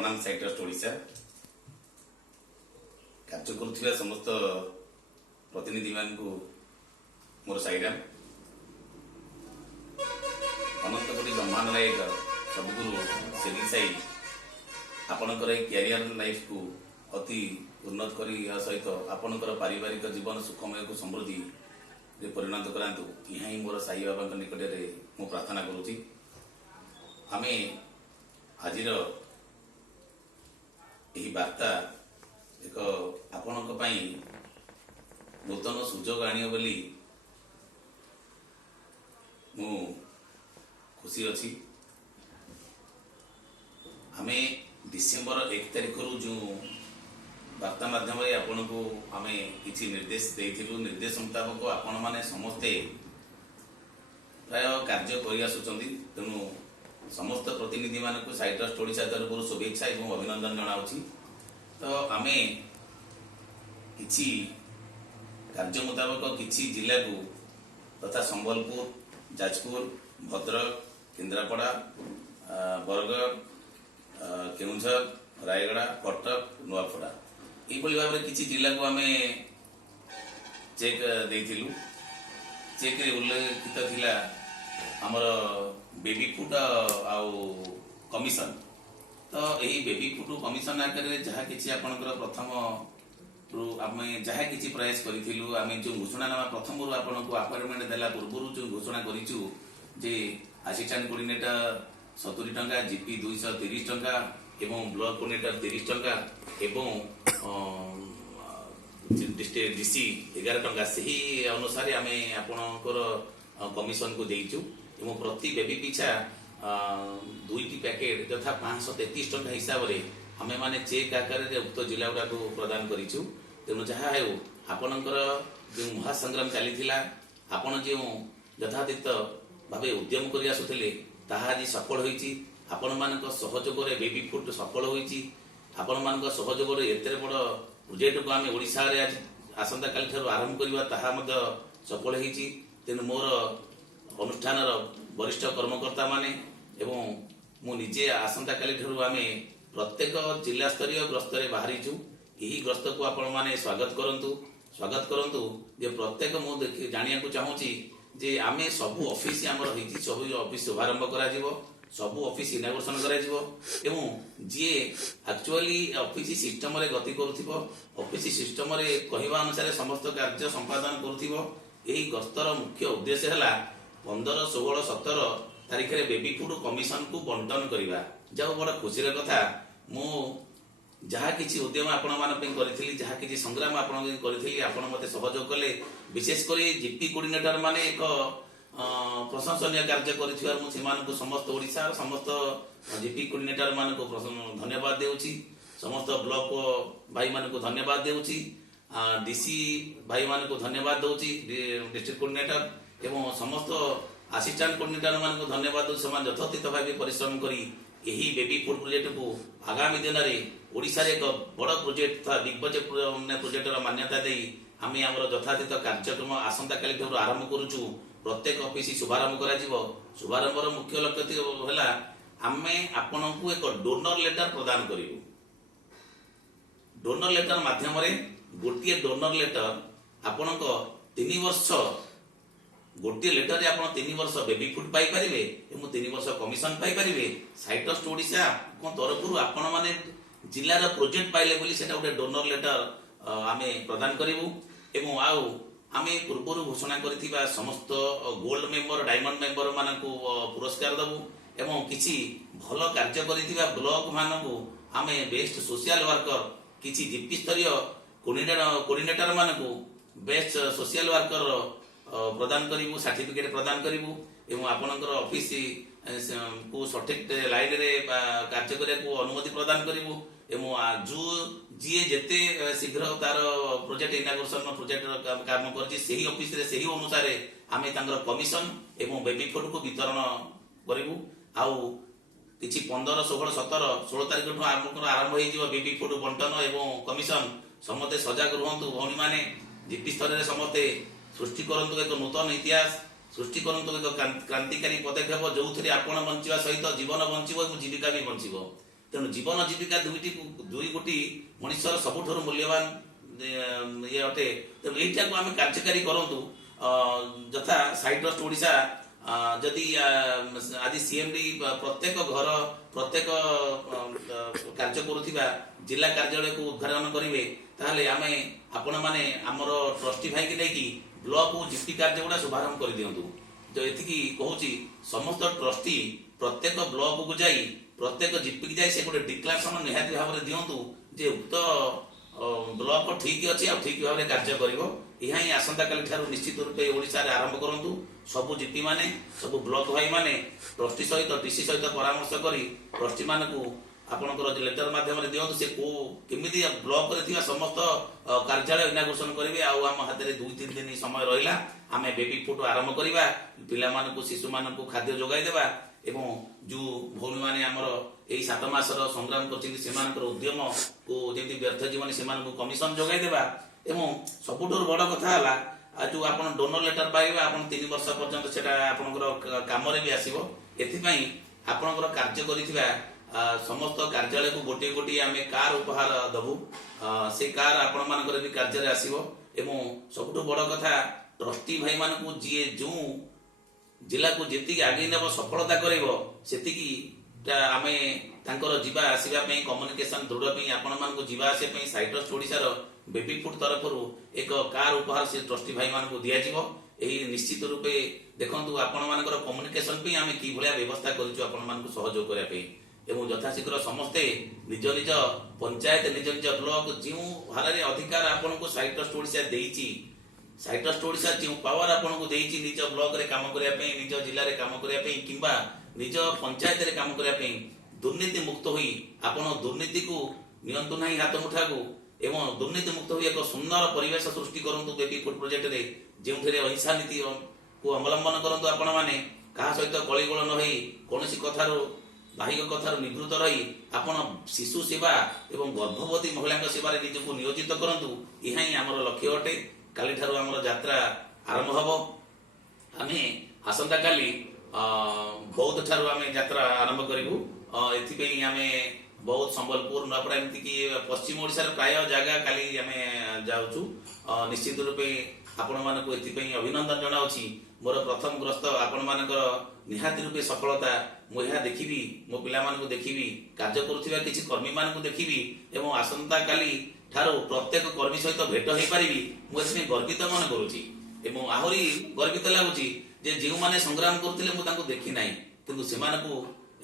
प्रणाम site trust Odisha कार्य करुवा समस्त प्रतिनिधि मान मोर साईराम अनंत कोटी ब्रह्मांड नायक सबगुरु शिरडी साई आपणकर कैरियर लाइफ को अति उन्नत करने सहित आपणकर पारिवारिक जीवन सुखमय को समृद्धि परिणत करातु यहाँ ही मोर साई बाबा निकट में प्रार्थना करुँची। आमे आज यही वार्ता एक आपण नूतन सुजोग आण बोली मु खुशी अच्छी। आमे डिसेम्बर 1 तारिख जो वार्ता माध्यम आपण को आमे किसी निर्देश देइथिलु। निर्देश मुताबक आपण माने समस्ते प्राय कार्य कर आसुचंदी। तेणु समस्त प्रतिनिधि मानक साई ट्रस्ट ओडिशा तरफ शुभेच्छा और अभिनंदन जनाऊँगी। तो आमे किछि कार्य मुताबक किछि जिला को तथा संबलपुर, जाजपुर, भद्रक, केन्द्रापड़ा, बरगढ़, केउंझर, रायगड़ा, कटक, नुआपड़ा यही भाव में किछि जिला को आमे चेक देइथिलु। चेक रे उल्लेखित थिला हमर बेबी फुड आउ कमिशन। तो यही बेबी फुड कमिशन आकार जहाँ किसी आपंकर प्रथम आम जहाँ किसी प्रयास करूँ आम जो घोषणानामा प्रथम आपन को अपॉइंटमेंट देला पूर्व जो घोषणा करूँ जे असिस्टेंट कोऑर्डिनेटर 70 टंका, जीपी 230 टंका एवं ब्लॉक कोऑर्डिनेटर 30 टंका एवं डीसी 11 टंका से अनुसार आम आपणकर कमिशन को देचु। एवं प्रति बेबी पिछा 2टी पैकेट तथा 533 टंका हिसाब से आमे माने चेक आकार उक्त जिला गुड़ा को प्रदान करिछु। तेणु जहाँ है आपणकर जो महासंग्राम चली आपण जो यथातीत भाव उद्यम कर आसुले ताहा आज सफल होईची। आपण मानक सहयोग रे बेबी फुड सफल होईची। आपण मानक सहयोग रे एते बड़ प्रोजेक्ट को आमे ओडिसा रे आज आसंता काली ठार आरंभ करबा ताहा मध्य सफल होईची। तेणु मोर अनुष्ठान वरिष्ठ कर्मकर्ता माने एवं मु निजे आसंता काली ठारू आमे प्रत्येक जिला स्तरीय गस्त रे बाहरीचु। यही गस्त को आपण माने स्वागत करंतु जे प्रत्येक मु जानिया को चाहूची जे आमे सबु ऑफिस हमर होईची सबु ऑफिस शुभारंभ करा जिवो, सबु ऑफिस इनागुरेशन करा जिवो एवं जे एक्चुअली ऑफिस सिस्टम रे गति करूथिबो, ऑफिस सिस्टम रे कहिबा अनुसार समस्त कार्य संपादन करूथिबो। यही गस्तर मुख्य उद्देश्य है 15, 16, 17 तारीख रे बेबी फुड कमिशन को बंटन करवा। जाओ बड़ा खुशी कथा मु जहाँ किसी उद्यम आपण मानी जहाँ किसी संग्राम आपण मते सहयोग कले। विशेषकर जीपी कोऑर्डिनेटर माने एक प्रशंसनीय कार्य कर समस्त ओडिशा समस्त जीपी कोऑर्डिनेटर मान को धन्यवाद देउची। समस्त ब्लॉक भाई मान को धन्यवाद देउची। डीसी भाई मान को धन्यवाद दूची। डिस्ट्रिक्ट कोऑर्डिनेटर एवं समस्त असिस्टेंट कोऑर्डिनेटर मान को धन्यवाद दूँ। से यथोचित भाव परिश्रम करी यही बेबी फुड प्रोजेक्ट को आगामी दिन में ओडिशा रे एक बड़ प्रोजेक्ट था दिग्गज प्रोजेक्टर मान्यता दे आम यथाचित कार्यक्रम आसंता काली ठार आरंभ करुचु। प्रत्येक ऑफिस शुभारंभ करा जिवो। शुभारंभर मुख्य लक्ष्य है आमे आपण को एक डोनर लेटर प्रदान करिवु। डोनर लेटर माध्यम रे गोटे डोनर लेटर आपण 3 वर्ष गोटे लेटर आप 3 वर्ष बेबी फुड पाई पारिबे एवं 3 वर्ष कमिशन पाई पारिबे। साई ट्रस्ट ओडिशा को तरफ आपण माने जिल्लार प्रोजेक्ट पाइले बोली सेटा गोटे डोनर लेटर आमे प्रदान करिवु एवं आउ आमे पूर्व घोषणा करथिबा समस्त गोल्ड मेंबर, डायमंड मेंबर मानकु पुरस्कार दबु एवं किछि भल कार्य करथिबा ब्लॉक मानकु आमे बेस्ट सोशल वर्कर किछि जीपी स्तरीय कोऑर्डिनेटर मानकु बेस्ट सोशल वर्कर प्रदान करिवु, सर्टिफिकेट प्रदान करिवु एवं आपनकर ऑफिस को सठिक लाइन रे कार्य करिया को अनुमति प्रदान करिवु एवं जो जी जेते शीघ्र तार प्रोजेक्ट इनागुरेशन प्रोजेक्ट काम करछि सेही ऑफिस रे सेही अनुसार आमे तांगर कमिशन एवं बेबी फुड को वितरण करिवु। आउ किछि 15, 16, 17 तारिख ठो आरंभ होई जिवो बेबी फुड बंटन एवं कमिशन। समते सजग रुहंतु भौणी माने जीपी स्तर रे समते सृष्टि करंतु एक नूतन इतिहास सृष्टि करंतु एक क्रांतिकारी पदक्षेप जो आपण बंचिवा सहित जीवन बंचिबो और जीविका भी बंचिबो। ତେଣୁ ଜୀବନ ଜୀବିକା ଦୁଇ ଗୋଟି ମଣିଷର ସବୁଠାରୁ ମୂଲ୍ୟବାନ ଇଏ ଅଟେ। ତେଣୁ ଏଇଟାକୁ ଆମେ କାର୍ଯ୍ୟକାରୀ କରନ୍ତୁ। ଯଥା ସାଇଟ୍ରଷ୍ଟ ଓଡ଼ିଶା ଯଦି ଆଜି ସିଏମଡି ପ୍ରତ୍ୟେକ ଘର ପ୍ରତ୍ୟେକ କାର୍ଯ୍ୟ କରୁଥିବା ଜିଲ୍ଲା କାର୍ଯ୍ୟାଳୟକୁ ଉଦ୍ଘାଟନ କରିବେ, ତାହେଲେ ଆମେ ଆପଣମାନେ ଆମର ଟ୍ରଷ୍ଟି ଭାଇକି ନେଇକି ବ୍ଲକ ଓ ଜିପି କାର୍ଯ୍ୟ ଗୁଡ଼ା ଶୁଭାରମ୍ଭ କରିଦିଅନ୍ତୁ। ତ ଏତିକି କହୁଛି, ସମସ୍ତ ଟ୍ରଷ୍ଟି ପ୍ରତ୍ୟେକ ବ୍ଲକକୁ ଯାଇ ପ୍ରତ୍ୟେକ ଜିପିକି ଯାଇ ସେ ଗୋଟେ ଡିକ୍ଲାରେସନ ନିହାତି ଭାବରେ ଦିଅନ୍ତୁ ଯେ ଉକ୍ତ ବ୍ଲକ ଠିକ ଅଛି ଆଉ ଠିକ ଭାବରେ କାର୍ଯ୍ୟ କରିବ। ଏହା ହିଁ ଆସନ୍ତାକାଲି ଠାରୁ ନିଶ୍ଚିତ ରୂପେ ଓଡ଼ିଶାରେ ଆରମ୍ଭ କରନ୍ତୁ। ସବୁ ଜିପି ମାନେ ସବୁ ବ୍ଲକ ଭାଇ ମାନେ ଟ୍ରଷ୍ଟି ସହିତ ଡିସି ସହିତ ପରାମର୍ଶ କରି ଟ୍ରଷ୍ଟି ମାନଙ୍କୁ ଆପଣଙ୍କର ଲେଟର ମାଧ୍ୟମରେ ଦିଅନ୍ତୁ ସେ କେମିତି ବ୍ଲକରେ ଥିବା ସମସ୍ତ କାର୍ଯ୍ୟାଳୟ ଇନାଗୁରେସନ କରିବେ। ଆଉ ଆମ ହାତରେ 2-3 ଦିନ ସମୟ ରହିଲା, ଆମେ ବେବି ଫୁଡ୍ ଆରମ୍ଭ କରିବା, ପିଲାମାନଙ୍କୁ ଶିଶୁମାନଙ୍କୁ ଖାଦ୍ୟ ଯୋଗାଇ ଦେବା ଏବଂ ଯେଉଁ ଭଉଣୀମାନେ ଆମର ଏଇ 7 ମାସର ସଂଗ୍ରାମ କରିଛନ୍ତି ସେମାନଙ୍କର ଉଦ୍ୟମକୁ ଯେମିତି ବ୍ୟର୍ଥ ଜୀବନ ସେମାନଙ୍କୁ କମିଶନ ଯୋଗାଇ ଦେବା। ଏବଂ ସବୁଠାରୁ ବଡ଼ କଥା ହେଲା ଯେଉଁ ଆପଣ ଡୋନର ଲେଟର ପାଇବେ ଆପଣ 3 ବର୍ଷ ପର୍ଯ୍ୟନ୍ତ ସେଟା ଆପଣଙ୍କର କାମରେ ବି ଆସିବ। ଏଥିପାଇଁ ଆପଣଙ୍କର କାର୍ଯ୍ୟ କରିଥିବା ସମସ୍ତ କାର୍ଯ୍ୟାଳୟକୁ ଗୋଟିଏ ଗୋଟିଏ ଆମେ କାର୍ ଉପହାର ଦେବୁ। ସେ କାର୍ ଆପଣମାନଙ୍କର ବି କାର୍ଯ୍ୟରେ ଆସିବ। ଏବଂ ସବୁଠୁ ବଡ଼ କଥା ଟ୍ରଷ୍ଟି ଭାଇମାନଙ୍କୁ ଯିଏ ଯେଉଁ ଜିଲ୍ଲାକୁ ଯେତିକି ଆଗେଇ ନେବ ସଫଳତା କରାଇବ ସେତିକି ଆମେ ତାଙ୍କର ଯିବା ଆସିବା ପାଇଁ କମ୍ୟୁନିକେସନ ଦୃଢ଼ ପାଇଁ ଆପଣମାନଙ୍କୁ ଯିବା ଆସିବା ପାଇଁ ସାଇଟ୍ରଷ୍ଟ ଓଡ଼ିଶାର ବେବି ଫୁଡ୍ ତରଫରୁ ଏକ କାର୍ ଉପହାର ସେ ଟ୍ରଷ୍ଟି ଭାଇମାନଙ୍କୁ ଦିଆଯିବ। ଏହି ନିଶ୍ଚିତ ରୂପେ ଦେଖନ୍ତୁ ଆପଣମାନଙ୍କର କମ୍ୟୁନିକେସନ ପାଇଁ ଆମେ କିଭଳିଆ ବ୍ୟବସ୍ଥା କରିଛୁ ଆପଣମାନଙ୍କୁ ସହଯୋଗ କରିବା ପାଇଁ। ଏବଂ ଯଥାଶୀଘ୍ର ସମସ୍ତେ ନିଜ ନିଜ ପଞ୍ଚାୟତ ନିଜ ନିଜ ବ୍ଲକ ଯେଉଁ ହାରରେ ଅଧିକାର ଆପଣଙ୍କୁ ସାଇଟ୍ରଷ୍ଟ ଓଡ଼ିଶା ଦେଇଛି, ସାଇଟ୍ରଷ୍ଟ ଓଡ଼ିଶା ଯେଉଁ ପାୱାର ଆପଣଙ୍କୁ ଦେଇଛି ନିଜ ବ୍ଲକରେ କାମ କରିବା ପାଇଁ, ନିଜ ଜିଲ୍ଲାରେ କାମ କରିବା ପାଇଁ କିମ୍ବା ନିଜ ପଞ୍ଚାୟତରେ କାମ କରିବା ପାଇଁ ଦୁର୍ନୀତି ମୁକ୍ତ ହୋଇ ଆପଣ ଦୁର୍ନୀତିକୁ ନିଅନ୍ତୁ ନାହିଁ ହାତ ମୁଠାକୁ ଏବଂ ଦୁର୍ନୀତି ମୁକ୍ତ ହୋଇ ଏକ ସୁନ୍ଦର ପରିବେଶ ସୃଷ୍ଟି କରନ୍ତୁ ବେବି ଫୁଡ୍ ପ୍ରୋଜେକ୍ଟରେ, ଯେଉଁଥିରେ ଅହିଂସା ନୀତିକୁ ଅବଲମ୍ବନ କରନ୍ତୁ। ଆପଣମାନେ କାହା ସହିତ କଳିଗୋଳ ନ ହୋଇ କୌଣସି କଥାରୁ ବାହିକ କଥାରୁ ନିବୃତ୍ତ ରହି ଆପଣ ଶିଶୁ ସେବା ଏବଂ ଗର୍ଭବତୀ ମହିଳାଙ୍କ ସେବାରେ ନିଜକୁ ନିୟୋଜିତ କରନ୍ତୁ। ଏହା ହିଁ ଆମର ଲକ୍ଷ୍ୟ ଅଟେ। କାଲିଠାରୁ ଆମର ଯାତ୍ରା ଆରମ୍ଭ ହେବ। ଆମେ ଆସନ୍ତାକାଲି ବୌଦ୍ଧ ଠାରୁ ଆମେ ଯାତ୍ରା ଆରମ୍ଭ କରିବୁ। ଏଥିପାଇଁ ଆମେ ବୌଦ୍ଧ, ସମ୍ବଲପୁର, ନୂଆପଡ଼ା ଏମିତିକି ପଶ୍ଚିମ ଓଡ଼ିଶାର ପ୍ରାୟ ଜାଗା କାଲି ଆମେ ଯାଉଛୁ। ନିଶ୍ଚିତ ରୂପେ ଆପଣମାନଙ୍କୁ ଏଥିପାଇଁ ଅଭିନନ୍ଦନ ଜଣାଉଛି। ମୋର ପ୍ରଥମ ଗ୍ରସ୍ତ ଆପଣମାନଙ୍କର ନିହାତି ରୂପେ ସଫଳତା ମୁଁ ଏହା ଦେଖିବି, ମୋ ପିଲାମାନଙ୍କୁ ଦେଖିବି, କାର୍ଯ୍ୟ କରୁଥିବା କିଛି କର୍ମୀମାନଙ୍କୁ ଦେଖିବି ଏବଂ ଆସନ୍ତାକାଲି ଠାରୁ ପ୍ରତ୍ୟେକ କର୍ମୀ ସହିତ ଭେଟ ହୋଇପାରିବି। ମୁଁ ଏଥିପାଇଁ ଗର୍ବିତ ମନେ କରୁଛି ଏବଂ ଆହୁରି ଗର୍ବିତ ଲାଗୁଛି ଯେ ଯେଉଁମାନେ ସଂଗ୍ରାମ କରୁଥିଲେ ମୁଁ ତାଙ୍କୁ ଦେଖି ନାହିଁ, କିନ୍ତୁ ସେମାନଙ୍କୁ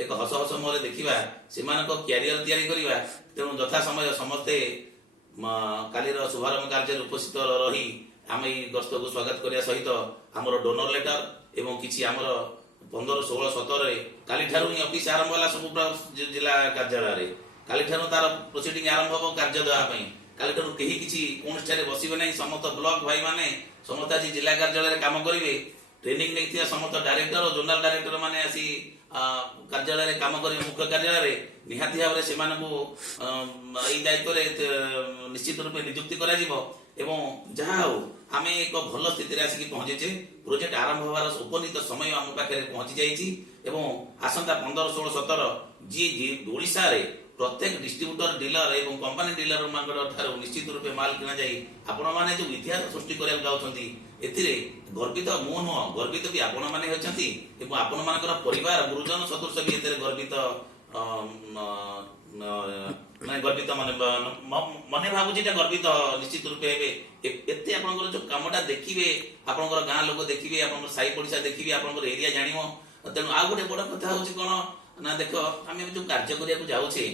ଏକ ହସ ହସ ମୁହଁରେ ଦେଖିବା, ସେମାନଙ୍କ କ୍ୟାରିୟର ତିଆରି କରିବା। ତେଣୁ ଯଥା ସମୟ ସମସ୍ତେ କାଲିର ଶୁଭାରମ୍ଭ କାର୍ଯ୍ୟରେ ଉପସ୍ଥିତ ରହି ଆମେ ଏଇ ଗସ୍ତକୁ ସ୍ୱାଗତ କରିବା ସହିତ ଆମର ଡୋନର ଲେଟର ଏବଂ କିଛି ଆମର 15, 16, 17ରେ କାଲିଠାରୁ ହିଁ ଅଫିସ ଆରମ୍ଭ ହେଲା ସବୁ ଜିଲ୍ଲା କାର୍ଯ୍ୟାଳୟରେ। କାଲିଠାରୁ ତାର ପ୍ରୋସିଡିଂ ଆରମ୍ଭ ହେବ କାର୍ଯ୍ୟ ଦେବା ପାଇଁ। କାଲିଠାରୁ କେହି କିଛି କୌଣସିଠାରେ ବସିବେ ନାହିଁ। ସମସ୍ତ ବ୍ଲକ ଭାଇମାନେ ସମସ୍ତେ ଆଜି ଜିଲ୍ଲା କାର୍ଯ୍ୟାଳୟରେ କାମ କରିବେ। ଟ୍ରେନିଂ ନେଇଥିବା ସମସ୍ତ ଡାଇରେକ୍ଟର ଓ ଜୋନାଲ ଡାଇରେକ୍ଟର ମାନେ ଆସି କାର୍ଯ୍ୟାଳୟରେ କାମ କରିବେ। ମୁଖ୍ୟ କାର୍ଯ୍ୟାଳୟରେ ନିହାତି ଭାବରେ ସେମାନଙ୍କୁ ଏଇ ଦାୟିତ୍ୱରେ ନିଶ୍ଚିତ ରୂପେ ନିଯୁକ୍ତି କରାଯିବ ଏବଂ ଯାହା ହେଉ ଆମେ ଏକ ଭଲ ସ୍ଥିତିରେ ଆସିକି ପହଞ୍ଚିଛେ। ପ୍ରୋଜେକ୍ଟ ଆରମ୍ଭ ହେବାର ଉପନୀତ ସମୟ ଆମ ପାଖରେ ପହଞ୍ଚି ଯାଇଛି ଏବଂ ଆସନ୍ତା 15, 16, 17 ଯିଏ ଓଡ଼ିଶାରେ ପ୍ରତ୍ୟେକ ଡିଷ୍ଟ୍ରିବ୍ୟୁଟର ଡିଲର ଏବଂ କମ୍ପାନୀ ଡିଲର ମାନଙ୍କ ଠାରୁ ନିଶ୍ଚିତ ରୂପେ ମାଲ କିଣାଯାଇ ଆପଣମାନେ ଯେଉଁ ଇତିହାସ ସୃଷ୍ଟି କରିବାକୁ ଯାଉଛନ୍ତି ଏଥିରେ ଗର୍ବିତ ମୁଁ ନୁହଁ, ଗର୍ବିତ ବି ଆପଣମାନେ ହେଉଛନ୍ତି ଏବଂ ଆପଣମାନଙ୍କର ପରିବାର ଗୁରୁଜନ ସଦୃଶ ବି ଏଥିରେ ଗର୍ବିତ ଗର୍ବିତ ମନେ ଭାବୁଛି ଏଟା ଗର୍ବିତ ନିଶ୍ଚିତ ରୂପେ ହେବେ। ଏତେ ଆପଣଙ୍କର ଯୋଉ କାମଟା ଦେଖିବେ, ଆପଣଙ୍କର ଗାଁ ଲୋକ ଦେଖିବେ, ଆପଣଙ୍କର ସାହି ପଡିଶା ଦେଖିବେ, ଆପଣଙ୍କର ଏରିଆ ଜାଣିବ। ତେଣୁ ଆଉ ଗୋଟେ ବଡ କଥା ହଉଛି କଣ ନା, ଦେଖ ଆମେ ଯୋଉ କାର୍ଯ୍ୟ କରିବାକୁ ଯାଉଛେ,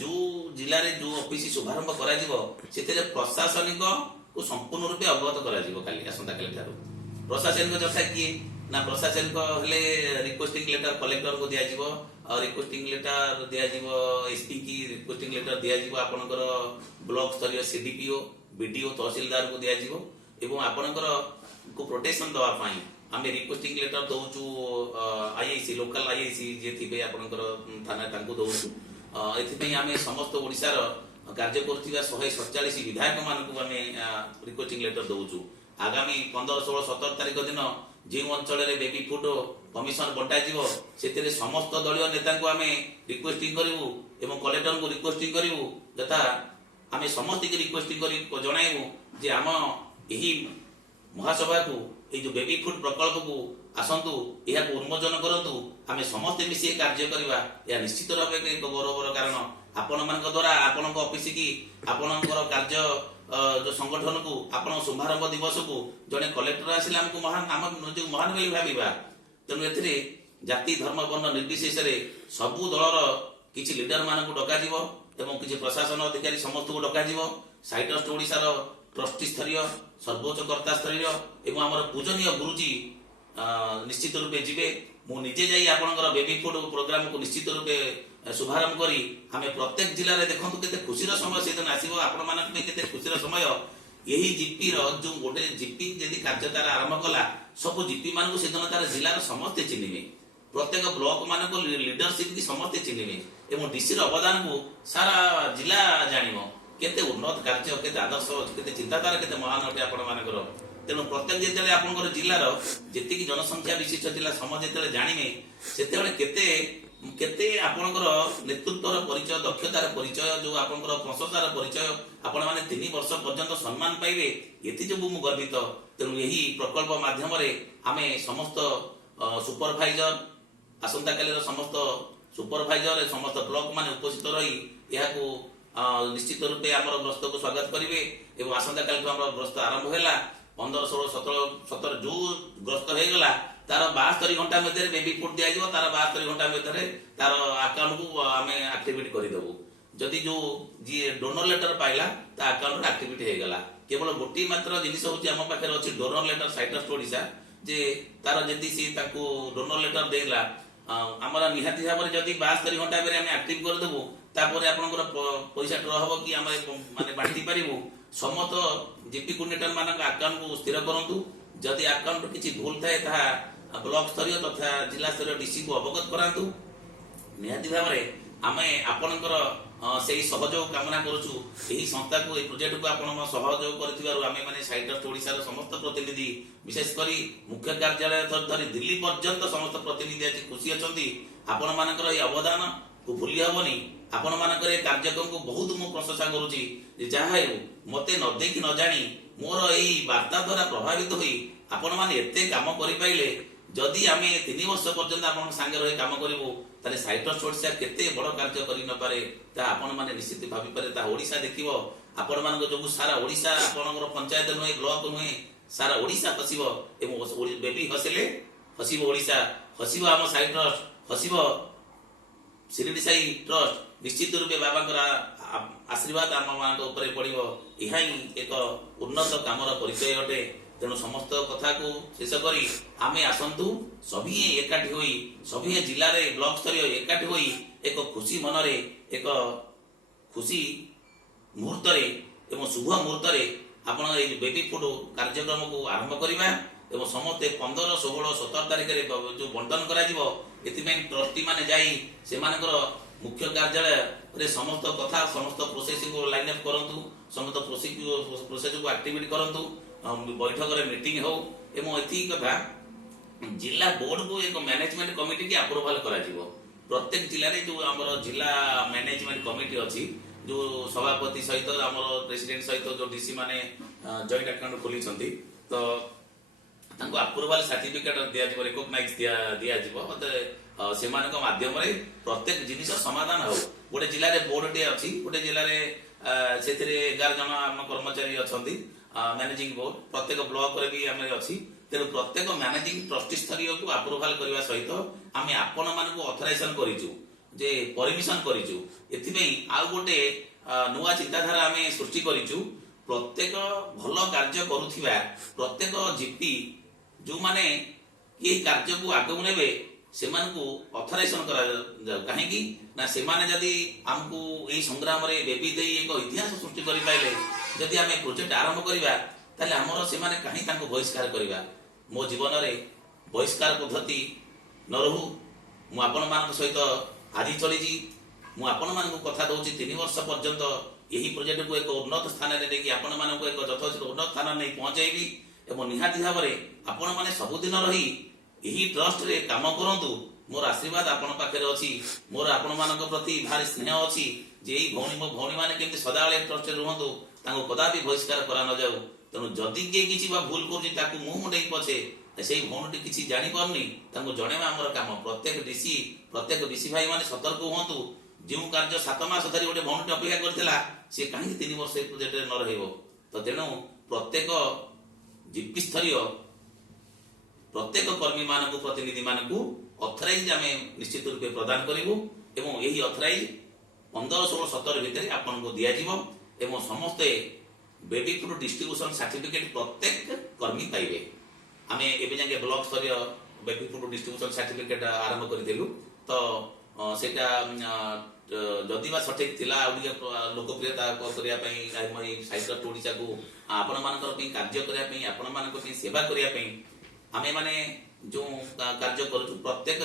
ଯୋଉ ଜିଲ୍ଲାରେ ଯୋଉ ଅଫିସ ଶୁଭାରମ୍ଭ କରାଯିବ ସେଥିରେ ପ୍ରଶାସନିକ କୁ ସମ୍ପୂର୍ଣ୍ଣ ରୂପେ ଅବଗତ କରାଯିବ। କାଲି ଆସନ୍ତାକାଲି ଠାରୁ ପ୍ରଶାସନିକ ଯଥା କିଏ ନା, ପ୍ରଶାସନିକ ହେଲେ ରିକ୍ୱେଷ୍ଟିଂ ଲେଟର କଲେକ୍ଟରକୁ ଦିଆଯିବ, ରିକ୍ୱେଷ୍ଟିଂ ଲେଟର ଦିଆଯିବ ଏସପି କି, ରିକ୍ୱେଷ୍ଟିଂ ଲେଟର ଦିଆଯିବ ଆପଣଙ୍କର ବ୍ଲକ ସ୍ତରୀୟ ସିଡିପିଓ, ବିଡିଓ, ତହସିଲଦାରକୁ ଦିଆଯିବ ଏବଂ ଆପଣଙ୍କର ପ୍ରୋଟେକ୍ସନ ଦେବା ପାଇଁ ଆମେ ରିକ୍ୱେଷ୍ଟିଂ ଲେଟର ଦଉଛୁ ଆଇଆଇସି, ଲୋକାଲ ଆଇଆଇସି ଯିଏ ଥିବେ ଆପଣଙ୍କର ଥାନା ତାଙ୍କୁ ଦଉଛୁ। ଏଥିପାଇଁ ଆମେ ସମସ୍ତ ଓଡ଼ିଶାର କାର୍ଯ୍ୟ କରୁଥିବା 147 ବିଧାୟକ ମାନଙ୍କୁ ଆମେ ରିକ୍ୱେଷ୍ଟିଂ ଲେଟର ଦଉଛୁ। ଆଗାମୀ 15, 16, 17 ତାରିଖ ଦିନ जो अंचल बेबी फुड कमिशन बंटाଯିव से समस्त दलीय नेता को आम रिक्वेस्टिंग करूँ एवं कलेक्टर को रिक्वेस्टिंग करूँ यथा आम समस्त की रिक्वेस्टिंग कर जनइबू जे आम यही महासभा को ये जो बेबी फुड प्रकल्प को आसतु यह उन्मोचन करूँ आम समस्ते मिसी कार्य करवा यह निश्चित भाव एक गौरवर कारण आपण मान द्वारा आपण ऑफिस की आपणकर कार्य जो संगठन को आपण शुभारंभ दिवस को जड़े कलेक्टर आसिले आमको महान आम जो महान बोली भाविबा तेणु ए जाति धर्म वर्ण निर्विशेष सबू दलर किसी लीडर मान डकाଯିव एवं किसी प्रशासन अधिकारी समस्त को डकाଯିव साइट्रस्ट ओडिशार ट्रस्टी स्तरीय सर्वोच्च कर्ता स्तरीय एवं आमर पूजनीय गुरुजी निश्चित रूपे जीवे मु निजे जाई आपनकर बेबी फुड प्रोग्राम को निश्चित रूपे शुभारंभ करी आम प्रत्येक जिले में देखु केते खुशीर समय से दिन आसो आपण मानक केते खुशीर समय यही जीपी जो गोटे जीपी यदि कार्य आरंभ कला सब जीपी मान से दिन तार जिलार समस्ते चिन्हे प्रत्येक ब्लॉक मान लीडरशिप की समस्ते चिन्हे एवं डीसी अवदान को सारा जिला जान केते उन्नत कार्य केते आदर्श केते चिंताधारा केते महान अटे आपण मानकर तेणु प्रत्येक जिले आपंकर जिलार जी जनसंख्या विशिष्ट जिला समझ जो जाने से केते केते आपणकर नेतृत्वर परिचय दक्षतार परिचय जो आपणकर प्रशंसार परिचय आपण माने 3 वर्ष पर्यंत सम्मान पाइबे एति जो मु गर्वित तेणु यही प्रकल्प माध्यम आमे समस्त सुपरवाइजर आसंता कालीर समस्त सुपरवाइजर समस्त ब्लॉक माने उपस्थित रही यहाको निश्चित रूपे आमर ग्रस्त को स्वागत करेंगे एवं आसंता काली आम ग्रस्त आरंभ है 15, 16, 17 जो ग्रस्त हो गला तार 72 घंटा मध्य बेबी फुड दिज्व तार 72 घंटा मध्य तार अकाउंट को आम एक्टिविटी करदेबू जदि जो जी डोनर लेटर पाइला ता अकाउंट एक्टिविटी हो गला केवल गोटी मात्र जिनिस होची आम पाखे अच्छी डोनर लेटर साइट्रस्ट ओडिशा जे तार जदि सी ताको डोनर लेटर देला आमर निहाती भाव में जदि 72 घंटा बेरे आम एक्टिव करदेबू तापर आपनकर पैसा ड्र हबो कि आम माने बांटी पारिबू समस्त जीपी कोऑर्डिनेटर मानक अकाउंट को स्थिर करंतु जदि अकाउंट किछि भूल थाए ताहा ब्लॉक स्तरीय तथा जिला स्तरीय डीसी को अवगत करांतु निहाती भाव में आमे आपनकर सेही सहयोग कामना करूछु एही संस्था को ए प्रोजेक्ट को आपण सहयोग करथिबारु आमे माने साइट्रस्ट ओडिसा रो समस्त प्रतिनिधि विशेष करी मुख्य कार्यालय धरि दिल्ली पर्यंत समस्त प्रतिनिधि आज खुशी अछंती आपण मानकर ए अवदान को भूली हबनी आपण मानकर ए कार्यक्रम को बहुत मु प्रशंसा करूची जहा हेउ मते न देखि न जानी मोर एही वार्ता द्वारा प्रभावित होई आपण माने एते काम करि पाइले जदि आमे 3 वर्ष पर्यंत आपण संगे रही काम करिवो ताले साइट्रस्ट ओडिशा केते बड़ कार्य करि न पारे ता आपण माने निश्चित भाबी पारे ता ओडिशा देखिवो आपण मानको जो सारा ओडिशा आपणकर पंचायत नुहे ब्लॉक नुहे सारा ओडिशा हसिबो एवं बेबी हसिले हसिबो ओडिशा हसिबो आम साइट्रस्ट हसिबो शिरडी साई ट्रस्ट निश्चित रूपे बाबांकर आशीर्वाद आम मान ऊपर पड़ो यह एक उन्नत कामर परिचय अटे तेणु समस्त कथा को शेष करी आमे आसंतु सभी एकाठी होई सभी जिले में ब्लॉक स्तरीय एकाठी होई एक खुशी मनरे एक खुशी मुहूर्त एवं शुभ मुहूर्त आपण बेबी फुड कार्यक्रम को आरंभ करवा एवं समस्ते 15, 16, 17 तारिख जो बंटन कर ट्रस्टी माने जाई से मुख्य कार्यालय रे समस्त कथा समस्त प्रोसेस को लाइन अप करंतु समस्त प्रोसेस को एक्टिविटी करंतु बैठक रे मीटिंग हो एवं एथि कथा जिला बोर्ड को एक मैनेजमेंट कमिटी की अप्रूवल करा जिवो प्रत्येक जिला रे जो हमर जिला मैनेजमेंट कमिटी अछि जो सभापति सहित हमर प्रेसिडेंट सहित जो डीसी माने जॉइंट अकाउंट खोली छथि तो तांको अप्रूवल सर्टिफिकेट दिया जिवो रिकॉग्नाइज दिया जिवो से माध्यम प्रत्येक जिनिस समाधान हो गोटे जिले में बोर्ड टे अच्छी गोटे जिले में से 11 जन आम कर्मचारी अच्छा मैनेजिंग बोर्ड प्रत्येक ब्लॉक रे भी आम अच्छी तेणु प्रत्येक मैनेजिंग ट्रस्टी स्तरीय को अप्रूवल करने सहित आम आपण मान अथराइजेशन करूँ जे परमिशन करूँ एथि आउ गोटे नुआ चिंताधारा आम सृष्टि करूँ प्रत्येक भल कार्य करुवा प्रत्येक जीपी जो माने ये कार्य को आगू ने से अथराइजेशन करा कहीं ना से जदि आमको यही संग्राम रे बेबी दे एक इतिहास सृष्टि कर पाइले जदि आम प्रोजेक्ट आरंभ करवा ताले हमर से माने कहीं तांको बहिष्कार करवा मो जीवन रे बहिष्कार पद्धति न रहू मु आपण मान सहित आदि चली मु आपण मान कथा दउची 3 वर्ष पर्यंत यही प्रोजेक्ट को एक उन्नत स्थान रे लेकी आपण मान को एक यथोचित उन्नत स्थान नहीं पहुंचाइबी ଏବଂ ନିହାତି ଭାବରେ ଆପଣମାନେ ସବୁଦିନ ରହି ଏହି ଟ୍ରଷ୍ଟରେ କାମ କରନ୍ତୁ। ମୋର ଆଶୀର୍ବାଦ ଆପଣ ପାଖରେ ଅଛି। ମୋର ଆପଣମାନଙ୍କ ପ୍ରତି ଭାରି ସ୍ନେହ ଅଛି ଯେ ଏଇ ମୋ ଭଉଣୀମାନେ କେମିତି ସଦାବେଳେ ଟ୍ରଷ୍ଟରେ ରୁହନ୍ତୁ, ତାଙ୍କୁ କଦାପି ବହିଷ୍କାର କରା ନ ଯାଉ। ତେଣୁ ଯଦି କିଏ କିଛି ବା ଭୁଲ କରୁଛି ତାକୁ ମୁଁ ମୁଣ୍ଡେଇ ପଛେ ସେଇ ଭଉଣୀଟି କିଛି ଜାଣିପାରୁନି ତାଙ୍କୁ ଜଣେଇବା ଆମର କାମ। ପ୍ରତ୍ୟେକ ଡିସି ଭାଇମାନେ ସତର୍କ ହୁଅନ୍ତୁ। ଯେଉଁ କାର୍ଯ୍ୟ 7 ମାସ ଧରି ଗୋଟେ ଭଉଣୀଟି ଅପେକ୍ଷା କରିଥିଲା ସେ କାହିଁକି 3 ବର୍ଷ ଏ ପ୍ରୋଜେକ୍ଟରେ ନ ରହିବ? ତ ତେଣୁ ପ୍ରତ୍ୟେକ ଜିପି ସ୍ତରୀୟ ପ୍ରତ୍ୟେକ କର୍ମୀ ମାନଙ୍କୁ ପ୍ରତିନିଧି ମାନଙ୍କୁ ଅଥରାଇଜ ଆମେ ନିଶ୍ଚିତ ରୂପେ ପ୍ରଦାନ କରିବୁ ଏବଂ ଏହି ଅଥରାଇଜ 15, 16, 17 ଭିତରେ ଆପଣଙ୍କୁ ଦିଆଯିବ ଏବଂ ସମସ୍ତେ ବେବି ଫୁଡ୍ ଡିଷ୍ଟ୍ରିବ୍ୟୁସନ ସାର୍ଟିଫିକେଟ ପ୍ରତ୍ୟେକ କର୍ମୀ ପାଇବେ। ଆମେ ଏବେ ଯାକେ ବ୍ଲକ ସ୍ତରୀୟ ବେବି ଫୁଡ୍ ଡିଷ୍ଟ୍ରିବ୍ୟୁସନ ସାର୍ଟିଫିକେଟ ଆରମ୍ଭ କରିଥିଲୁ। ତ ସେଇଟା ଯଦି ବା ସଠିକ ଥିଲା ଆଉ ଟିକେ ଲୋକପ୍ରିୟତା କରିବା ପାଇଁ ଏଇ ସାଇଟ୍ରଷ୍ଟ ଓଡ଼ିଶାକୁ ଆପଣମାନଙ୍କର ପାଇଁ କାର୍ଯ୍ୟ କରିବା ପାଇଁ ଆପଣମାନଙ୍କ ପାଇଁ ସେବା କରିବା ପାଇଁ ଆମେମାନେ ଯେଉଁ କାର୍ଯ୍ୟ କରୁଛୁ ପ୍ରତ୍ୟେକ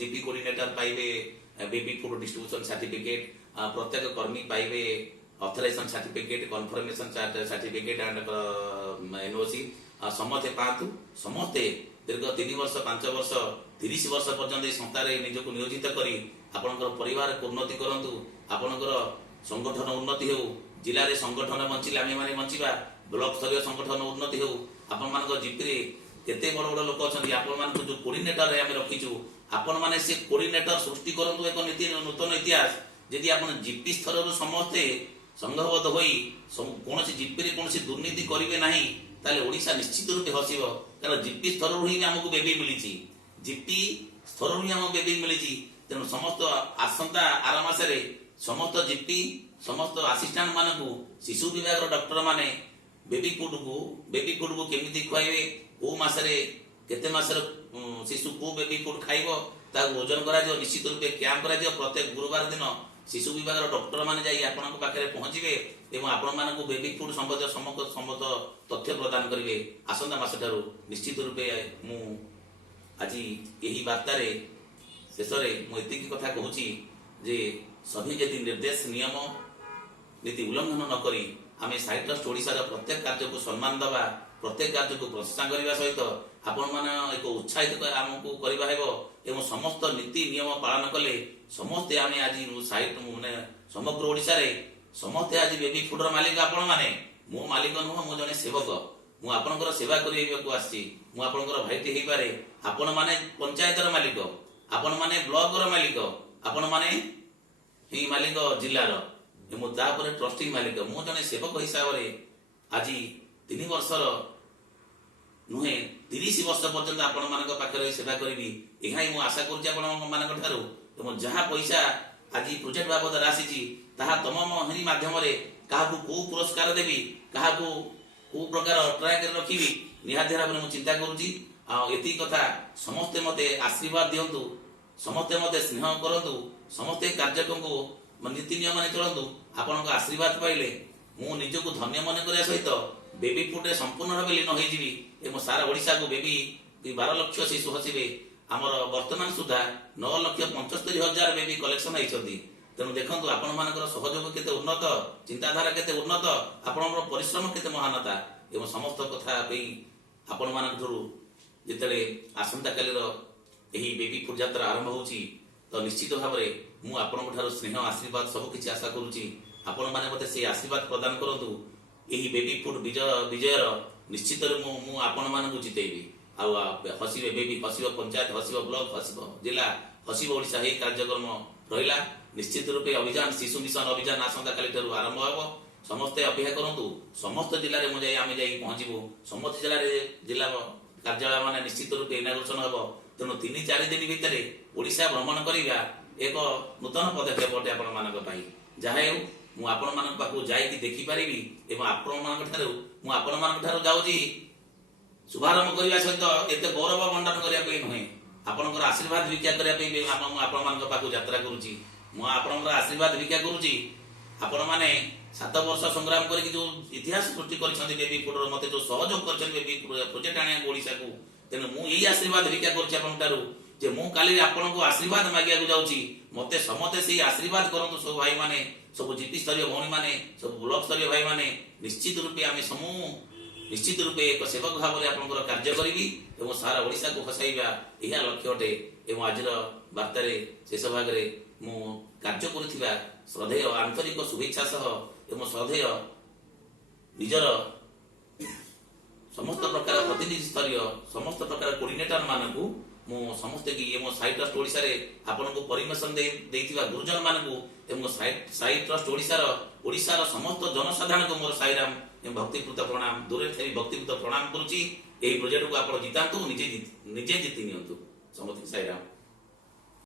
ଜିପି କୋର୍ଡିନେଟର ପାଇବେ ବେବି ଫୁଡ୍ ଡିଷ୍ଟ୍ରିବ୍ୟୁସନ ସାର୍ଟିଫିକେଟ, ପ୍ରତ୍ୟେକ କର୍ମୀ ପାଇବେ authorisation certificate, confirmation certificate and NOC ସମସ୍ତେ ପାଆନ୍ତୁ। ସମସ୍ତେ ଦୀର୍ଘ 3 ବର୍ଷ, 5 ବର୍ଷ, 30 ବର୍ଷ ପର୍ଯ୍ୟନ୍ତ এই ସଂସ୍ଥାରେ ନିଜକୁ ନିୟୋଜିତ କରି ଆପଣଙ୍କର ପରିବାରକୁ ଉନ୍ନତି କରନ୍ତୁ। ଆପଣଙ୍କର ସଂଗଠନ ଉନ୍ନତି ହେଉ, ଜିଲ୍ଲାରେ ସଂଗଠନ ବଞ୍ଚିଲେ ଆମେମାନେ ବଞ୍ଚିବା, ବ୍ଲକ ସ୍ତରୀୟ ସଂଗଠନ ଉନ୍ନତି ହେଉ। ଆପଣମାନଙ୍କ ଜିପିରେ କେତେ ବଡ଼ ବଡ଼ ଲୋକ ଅଛନ୍ତି, ଆପଣମାନଙ୍କୁ ଯେଉଁ କୋର୍ଡିନେଟରରେ ଆମେ ରଖିଛୁ ଆପଣମାନେ ସେ କୋର୍ଡିନେଟର ସୃଷ୍ଟି କରନ୍ତୁ ଏକ ନୂତନ ଇତିହାସ। ଯଦି ଆପଣ ଜିପି ସ୍ତରରୁ ସମସ୍ତେ ସଂଘବଦ୍ଧ ହୋଇ କୌଣସି ଜିପିରେ କୌଣସି ଦୁର୍ନୀତି କରିବେ ନାହିଁ ତାହେଲେ ଓଡ଼ିଶା ନିଶ୍ଚିତ ରୂପେ ହସିବ। କାରଣ ଜିପି ସ୍ତରରୁ ହିଁ ଆମକୁ ବେବି ମିଳିଛି, ଜିପି ସ୍ତରରୁ ହିଁ ଆମକୁ ବେବି ମିଳିଛି। ତେଣୁ ସମସ୍ତ ଆସନ୍ତା ଆର ମାସରେ ସମସ୍ତ ଜିପି ସମସ୍ତ ଆସିଷ୍ଟାଣ୍ଟ ମାନଙ୍କୁ ଶିଶୁ ବିଭାଗର ଡକ୍ଟର ମାନେ ବେବି ଫୁଡକୁ କେମିତି ଖୁଆଇବେ, କୋଉ ମାସରେ କେତେ ମାସର ଶିଶୁ କୋଉ ବେବି ଫୁଡ୍ ଖାଇବ ତାକୁ ଓଜନ କରାଯିବ, ନିଶ୍ଚିତ ରୂପେ କ୍ୟାମ୍ପ କରାଯିବ। ପ୍ରତ୍ୟେକ ଗୁରୁବାର ଦିନ ଶିଶୁ ବିଭାଗର ଡକ୍ଟର ମାନେ ଯାଇ ଆପଣଙ୍କ ପାଖରେ ପହଞ୍ଚିବେ ଏବଂ ଆପଣମାନଙ୍କୁ ବେବି ଫୁଡ୍ ସମ୍ବନ୍ଧୀୟ ସମସ୍ତ ତଥ୍ୟ ପ୍ରଦାନ କରିବେ। ଆସନ୍ତା ମାସଠାରୁ ନିଶ୍ଚିତ ରୂପେ ମୁଁ ଆଜି ଏହି ବାର୍ତ୍ତାରେ ଶେଷରେ ମୁଁ ଏତିକି କଥା କହୁଛି ଯେ ସଭି ଯଦି ନିର୍ଦ୍ଦେଶ ନିୟମ ନୀତି ଉଲ୍ଲଂଘନ ନ କରି ଆମେ ସାଇଟ୍ରଷ୍ଟ ଓଡ଼ିଶାର ପ୍ରତ୍ୟେକ କାର୍ଯ୍ୟକୁ ସମ୍ମାନ ଦେବା, ପ୍ରତ୍ୟେକ କାର୍ଯ୍ୟକୁ ପ୍ରଶଂସା କରିବା ସହିତ ଆପଣମାନେ ଏକ ଉତ୍ସାହିତ ଆମକୁ କରିବା ହେବ ଏବଂ ସମସ୍ତ ନୀତି ନିୟମ ପାଳନ କଲେ ସମସ୍ତେ ଆମେ ଆଜି ସମଗ୍ର ଓଡ଼ିଶାରେ ସମସ୍ତେ ଆଜି ବେବି ଫୁଡ୍ର ମାଲିକ ଆପଣମାନେ। ମୋ ମାଲିକ ନୁହଁ, ମୁଁ ଜଣେ ସେବକ। ମୁଁ ଆପଣଙ୍କର ସେବା କରିବାକୁ ଆସିଛି। ମୁଁ ଆପଣଙ୍କର ଭାଇଟି ହେଇପାରେ, ଆପଣମାନେ ପଞ୍ଚାୟତର ମାଲିକ, ଆପଣମାନେ ବ୍ଲକର ମାଲିକ, ଆପଣମାନେ ହିଁ ମାଲିକ ଜିଲ୍ଲାର ଏବଂ ତାପରେ ଟ୍ରଷ୍ଟି ମାଲିକ। ମୁଁ ଜଣେ ସେବକ ହିସାବରେ ଆଜି 3 ବର୍ଷର ନୁହେଁ 30 ବର୍ଷ ପର୍ଯ୍ୟନ୍ତ ଆପଣମାନଙ୍କ ପାଖରେ ସେବା କରିବି, ଏହା ହିଁ ମୁଁ ଆଶା କରୁଛି ଆପଣମାନଙ୍କ ଠାରୁ। ଏବଂ ଯାହା ପଇସା ଆଜି ପ୍ରୋଜେକ୍ଟ ବାବଦରେ ଆସିଛି ତାହା ତମରି ମାଧ୍ୟମରେ କାହାକୁ କୋଉ ପୁରସ୍କାର ଦେବି, କାହାକୁ କୋଉ ପ୍ରକାର ଟ୍ରାକରେ ରଖିବି ନିହାତି ଭାବରେ ମୁଁ ଚିନ୍ତା କରୁଛି। ଆଉ ଏତିକି କଥା, ସମସ୍ତେ ମୋତେ ଆଶୀର୍ବାଦ ଦିଅନ୍ତୁ, ସମସ୍ତେ ମୋତେ ସ୍ନେହ କରନ୍ତୁ, ସମସ୍ତେ କାର୍ଯ୍ୟକ୍ରମକୁ ନୀତି ନିୟମ ମାନି ଚଳନ୍ତୁ। ଆପଣଙ୍କ ଆଶୀର୍ବାଦ ପାଇଲେ ମୁଁ ନିଜକୁ ଧନ୍ୟ ମନେ କରିବା ସହିତ ବେବି ଫୁଡ୍ରେ ସମ୍ପୂର୍ଣ୍ଣ ଭାବେ ଲୀନ ହୋଇଯିବି ଏବଂ ସାରା ଓଡ଼ିଶାକୁ ବେବି 12 ଲକ୍ଷ ଶିଶୁ ହସିବେ। ଆମର ବର୍ତ୍ତମାନ ସୁଦ୍ଧା 9,75,000 ବେବି କଲେକ୍ସନ ହେଇଛନ୍ତି। ତେଣୁ ଦେଖନ୍ତୁ ଆପଣମାନଙ୍କର ସହଯୋଗ କେତେ ଉନ୍ନତ, ଚିନ୍ତାଧାରା କେତେ ଉନ୍ନତ, ଆପଣଙ୍କର ପରିଶ୍ରମ କେତେ ମହାନତା ଏବଂ ସମସ୍ତ କଥା ପାଇଁ ଆପଣମାନଙ୍କଠାରୁ ଯେତେବେଳେ ଆସନ୍ତାକାଲିର ଏହି ବେବି ଫୁଡ୍ ଯାତ୍ରା ଆରମ୍ଭ ହେଉଛି ତ ନିଶ୍ଚିତ ଭାବରେ ମୁଁ ଆପଣଙ୍କ ଠାରୁ ସ୍ନେହ ଆଶୀର୍ବାଦ ସବୁକିଛି ଆଶା କରୁଛି। ଆପଣମାନେ ମୋତେ ସେହି ଆଶୀର୍ବାଦ ପ୍ରଦାନ କରନ୍ତୁ। ଏହି ବେବି ଫୁଡ୍ ବିଜୟର ନିଶ୍ଚିତରେ ମୁଁ ଆପଣମାନଙ୍କୁ ଜିତେଇବି। ଆଉ ହସିବେ ବେବି, ହସିବ ପଞ୍ଚାୟତ, ହସିବ ବ୍ଲକ, ହସିବ ଜିଲ୍ଲା, ହସିବ ଓଡ଼ିଶା। ଏହି କାର୍ଯ୍ୟକ୍ରମ ରହିଲା। ନିଶ୍ଚିତ ରୂପେ ଅଭିଯାନ ଶିଶୁ ମିଶନ ଅଭିଯାନ ଆସନ୍ତାକାଲି ଠାରୁ ଆରମ୍ଭ ହେବ। ସମସ୍ତେ ଅପେକ୍ଷା କରନ୍ତୁ। ସମସ୍ତ ଜିଲ୍ଲାରେ ଆମେ ଯାଇ ପହଞ୍ଚିବୁ। ସମସ୍ତ ଜିଲ୍ଲା କାର୍ଯ୍ୟାଳୟ ମାନେ ନିଶ୍ଚିତ ରୂପେ ଇନାଗୁରେସନ ହେବ। ତେଣୁ 3-4 ଦିନ ଭିତରେ ଓଡ଼ିଶା ଭ୍ରମଣ କରିବା ଏକ ନୂତନ ପଦକ୍ଷେପ ଅଟେ ଆପଣମାନଙ୍କ ପାଇଁ। ଯାହା ହେଉ ମୁଁ ଆପଣମାନଙ୍କ ପାଖକୁ ଯାଇକି ଦେଖିପାରିବି ଏବଂ ଆପଣମାନଙ୍କ ଠାରୁ ଯାଉଛି ଶୁଭାରମ୍ଭ କରିବା ସହିତ ଏତେ ଗୌରବ ବଣ୍ଟନ କରିବା ପାଇଁ ନୁହେଁ, ଆପଣଙ୍କର ଆଶୀର୍ବାଦ ଭିକ୍ଷା କରିବା ପାଇଁ ମୁଁ ଆପଣମାନଙ୍କ ପାଖକୁ ଯାତ୍ରା କରୁଛି। ମୁଁ ଆପଣଙ୍କର ଆଶୀର୍ବାଦ ଭିକ୍ଷା କରୁଛି। ଆପଣମାନେ 7 ବର୍ଷ ସଂଗ୍ରାମ କରିକି ଯେଉଁ ଇତିହାସ ସୃଷ୍ଟି କରିଛନ୍ତି ବେବି ଫୁଡ୍ର, ମୋତେ ଯେଉଁ ସହଯୋଗ କରିଛନ୍ତି ବେବି ପ୍ରୋଜେକ୍ଟ ଆଣିବାକୁ ଓଡ଼ିଶାକୁ, ତେଣୁ ମୁଁ ଏଇ ଆଶୀର୍ବାଦ ଭିକ୍ଷା କରୁଛି ଆପଣଙ୍କ ଠାରୁ ଯେ ମୁଁ କାଲି ଆପଣଙ୍କୁ ଆଶୀର୍ବାଦ ମାଗିବାକୁ ଯାଉଛି। ମୋତେ ସମସ୍ତେ ସେଇ ଆଶୀର୍ବାଦ କରନ୍ତୁ। ସବୁ ଭାଇମାନେ, ସବୁ ଜିପି ସ୍ତରୀୟ ଭଉଣୀମାନେ, ସବୁ ବ୍ଲକ ସ୍ତରୀୟ ଭାଇମାନେ, ନିଶ୍ଚିତ ରୂପେ ଆମେ निश्चित रूपे एक सेवक भाव में आपंकर कार्य करी और सारा ओडिशा को हसाइबा यह लक्ष्य अटे और आज वार्तार शेष भाग में मु कार्य करुवा श्रद्धेय आंतरिक शुभेच्छा सह एवं श्रद्धेय निजर समस्त प्रकार प्रतिनिधि स्तरीय समस्त प्रकार कोऑर्डिनेटर मानकू मु समस्ते की एवं साई ट्रस्ट ओडिशा रे आपन को परमिशन देइथिबा गुरुजन मानकू एवं साई ट्रस्ट ओडिशार समस्त जनसाधारण को मोर साईराम एवं भक्तिपूत प्रणाम दूरे थी भक्तिपूत प्रणाम करुची एही प्रोजेक्ट को आप जितांतु निजे जीति नियंतु समस्त साईराम।